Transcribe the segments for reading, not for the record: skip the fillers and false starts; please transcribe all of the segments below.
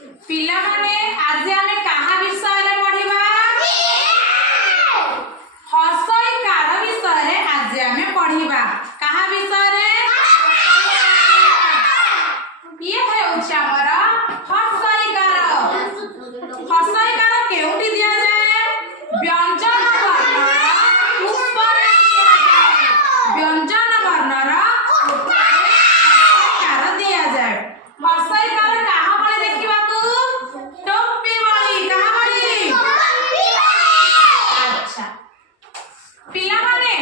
पिला माने आज आमे कहा विषय रे पढिबा हर्षईकार विषय रे आज आमे पढिबा कहा विषय रे ये हेउछ हमर हर्षईकार हर्षईकार केउटी दिया जाए व्यंजन वर्णर ऊपर दिया जाए व्यंजन वर्णर हर्षईकार दिया जाए हर्षईकार कहा बळे देखिबा तू टोपी बळी कहा बळी अच्छा पिला माने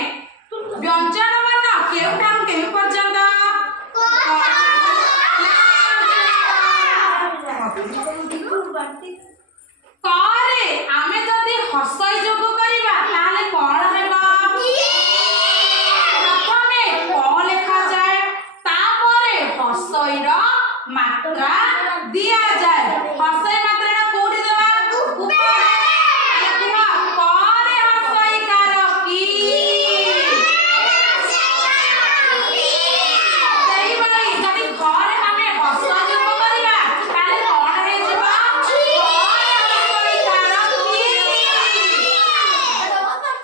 व्यंजन वर्ण केउठारु केउ पर्यंत करे आमे जदी हसई जोग करिबा ताले कोन हेबा प्रथमे क लेखा जाए तापरे हसई रो मात्रा दिया जाए हसई मात्रा कोठी देबा ऊपर आले कुआ करे हसई कार की सही बळी जदी घरे आमे हसई जोग करिबा ताले कोन हे जेबा करे हसई कार की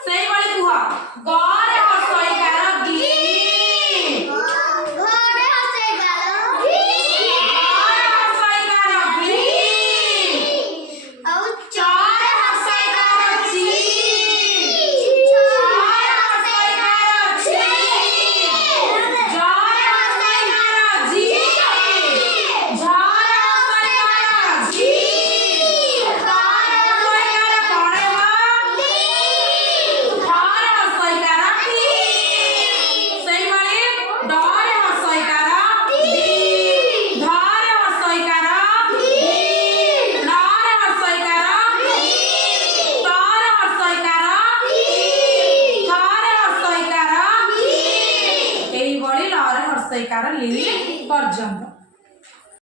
सही बळी कुआ करे हसई कार की हर्षईकार ली पर्यंत।